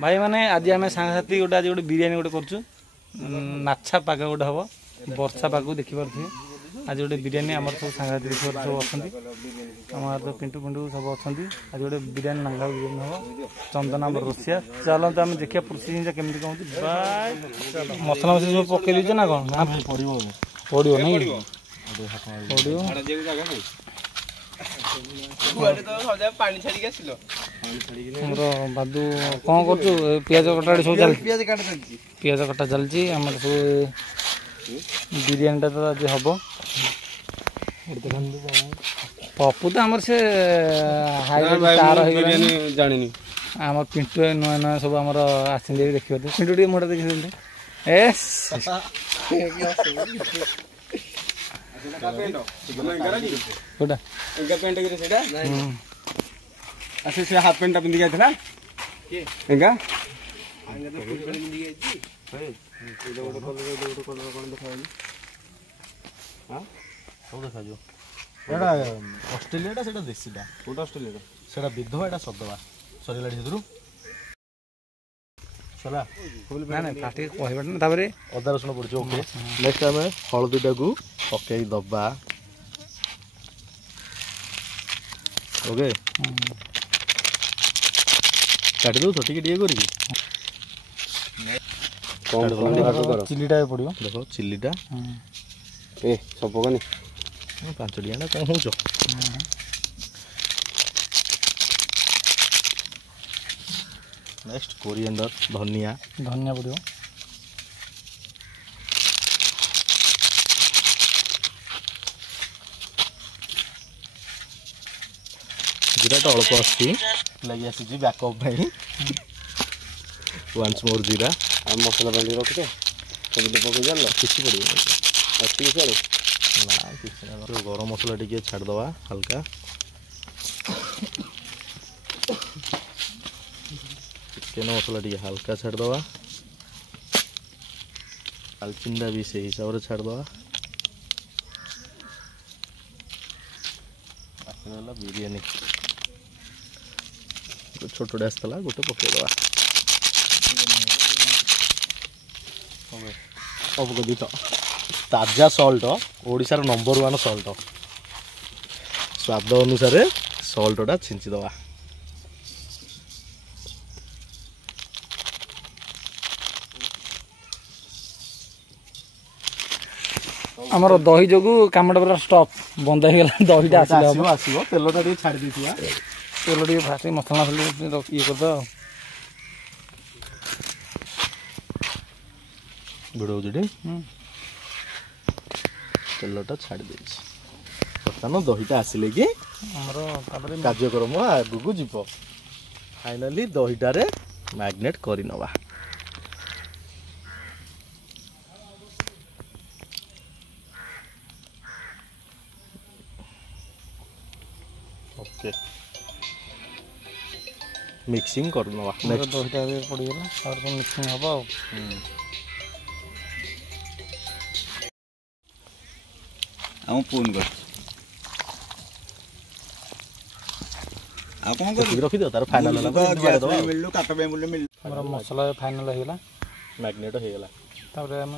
भाई माने आज आम सांगसाथी गोटे आज गोटे बिरियानी गोटे करूँ नाछा पाग गोटे हम वर्षा पाग देखिपे आज गोटे बिरियानी आम सब सांगसाथी देखिए सब अच्छा आम तो पिंटू पिंटू सब अच्छा आज गोटे बिरियानी नांगा बिरियानी हम चंदन आम रोसिया चलते आम देखिए प्रोसेसिंग केमती कौन मसला मसला सब पकई दीचे ना कौन पड़ो नहीं बादू कौन कर पियाज कटा सब चलती पियाज कटा चलती आम सब बिरियानी तो आज हम पप्पू तो आम से जानी आम पिंटू नुआ नुआ सब आम आस देखिए पिंटू टे मुझे देखिए हाफ पेंट पिंधि जाता एंगा ऑस्ट्रेलिया देशीटा गोटे ऑस्ट्रेलिया से विधवा एटा सदवा सरला से ना काटे कहबे अदा रसुण पड़े ओके नेक्स्ट आम हलदीटा को पकई दबा ओके काटी दो टे चिलीटा पड़ो देख चिलीटा ए सब पकानी 5 टिया कौन हो नेक्स्ट कोरिएंडर धनिया धनिया पड़ो जीरा तो अल्प आसी लगी आसी बैकअप भाई वंस मोर जीरा आ मसला बांधी रखते सब पकई जाल किसी पड़े ना किसी गरम मसला टी छाड़दवा हल्का चिकेन मसला टी हल्का छाड़दवा दालचिनी भी से हिसाब से छाड़दवा बिरियानी छोट आसला गोटे पकईदवा तो ताजा सल्ट ओडिशार नंबर 1 सल्ट स्वाद अनुसार सल्टा छिंचीदवा आमर दही जो कामटा पूरा स्टप बंद हो गला दहीटा आसो तेलटा टे छाड़ दी तेल टे फास्ट मसला मसला ये कर भिड़े तेलटा छाड़ दे बर्तमान दहीटा आसिले कि कार्यक्रम आगू जीव फाइनाली दहीटारे मैग्नेट कर नवा ओके मिक्सिंग कर नवा दहीटा पड़गला और मिक्सिंग हम आम फोन कर रखी दो तार फाइनल मसला फाइनल होगा मैग्नेट हो गला तापर आम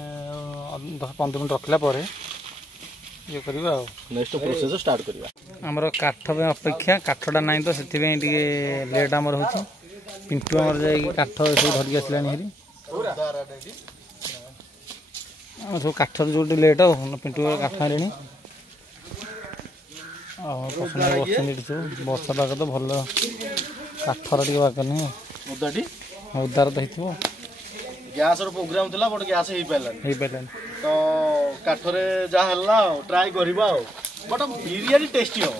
10-15 मिनट रखला पर ये करबा नेक्स्ट प्रोसेस स्टार्ट करबा हमर काठ पे अपेक्षा काठटा नहीं तो से लेट आमर हो पिंटू आमर जाई काठ सब धरिक आसलानी हेरी सब काठ जो लेट हो पिंटू काठ आनी पसंद बस वर्षा पाग तो भल काठर टे बाक नहीं उदार तो गैस प्रोग्राम थिला बट गैस हो पारानी तो काठरे जहाँ ट्राई करवा बट बिरियानी टेस्टी हो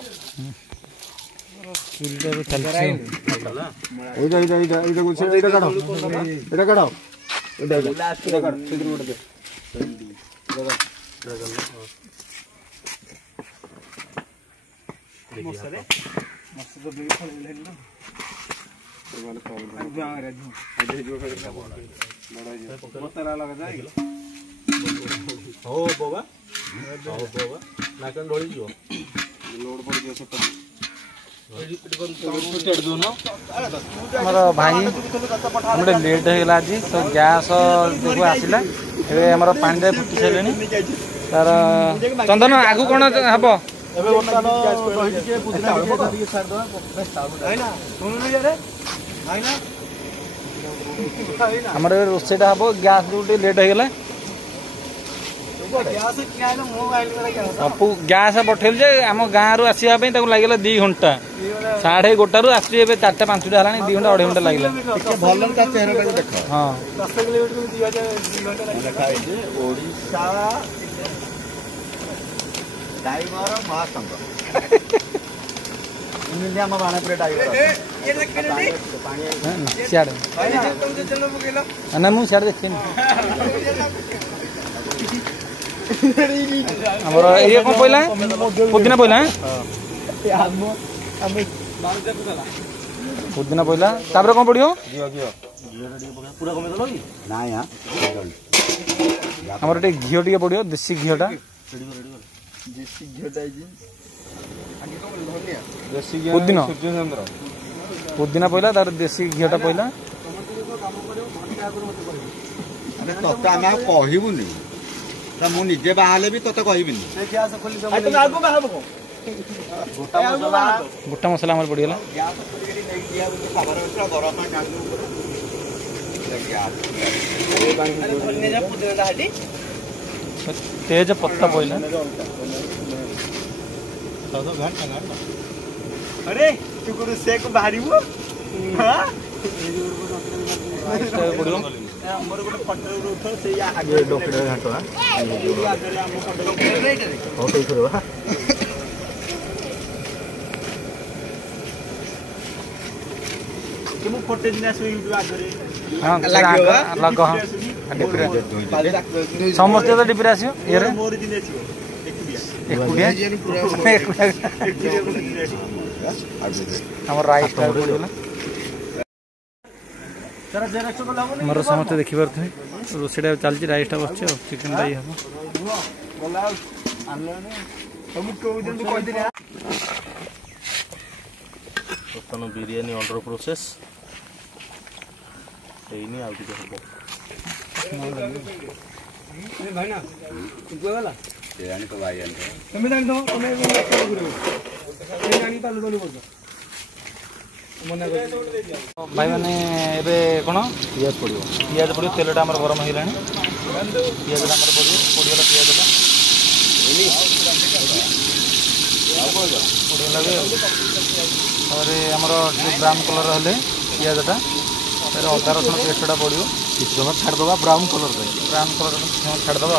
हो बाबा नाकन ढोली जो लोड पड़ गयो आमर भाई गोटे लेट होगा आज तो गैस देखो आसला एम पानी दे फुटी सारे तार चंदन आगु कौन हम आमर रोसईटा हम गैस गोटे लेट होगा गैस पठेल जे आम गाँव रु आसवा लगे 2 घंटा 1:30 आस 4टा 5टा है 2 घंटा 2.5 घंटा लगे हाँ ना मुझे सियाड़ देखी हमर ये कौन पहला पुदीना पहला पुदीना पहला तापर कौन पड़ियो हमर टे घियो टिके पड़ियो देसी घियोटा पुदीना पुदीना पहला तार देसी घियोटा पहला कहबुनि मु निजे बाहर भी तोते कहबिनी गोटा मसला हमारे पड़गला तेज पत्ता पहला अरे तू से को बाहरी वो हां हमर गोटे फटो उठो से आगे डोकड़े घाटो हां आगे हम फटो फोटो करबा तुम फोटो दिना सुई आगे हां लग समस्त तो डिपरे आसियो ये रे मोर दिन आसियो हमर राइस टा पड़गला मोर समस्त देखी पारे रोसईटा चलती राइसटा बस चिकेन टाई हम बर्तमान बिरियानी अंडर प्रोसेस ହେଇନି ଆଉ ଟିକେ ହବ भाई मैंने एबे कौन पियाज पड़ो तेलटा आम गरम हो गलानी पियाजटा आम पड़गला पियाजटा पड़गला आमर ब्राउन कलर हेले पियाजटा फिर अदा रसुण पेस्टा पड़ो କିଛି ସମୟ ଛାଡ଼ିଦେବା ବ୍ରାଉନ୍ କଲର୍ ପାଇଁ ब्राउन कलर छाड़देवा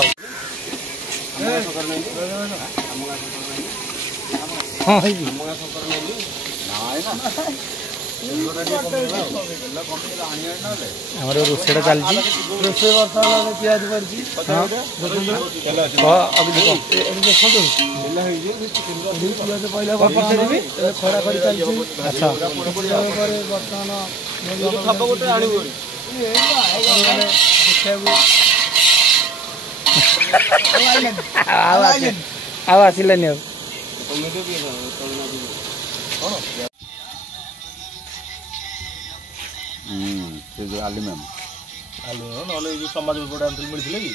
हमारे रोसईटा चलती प्याज पड़ी अभी देखो खड़ा कर चलती अच्छा ଆଉ ଆସିଲାନି ଆଉ ସେ ଯୋଉ ଆଲୁମିନିୟମ ନହେଲେ ଏଇ ଯୋଉ ସମାଜ ପେପରଟା ଆଣିଥିଲି ମିଳିଥିଲେ କି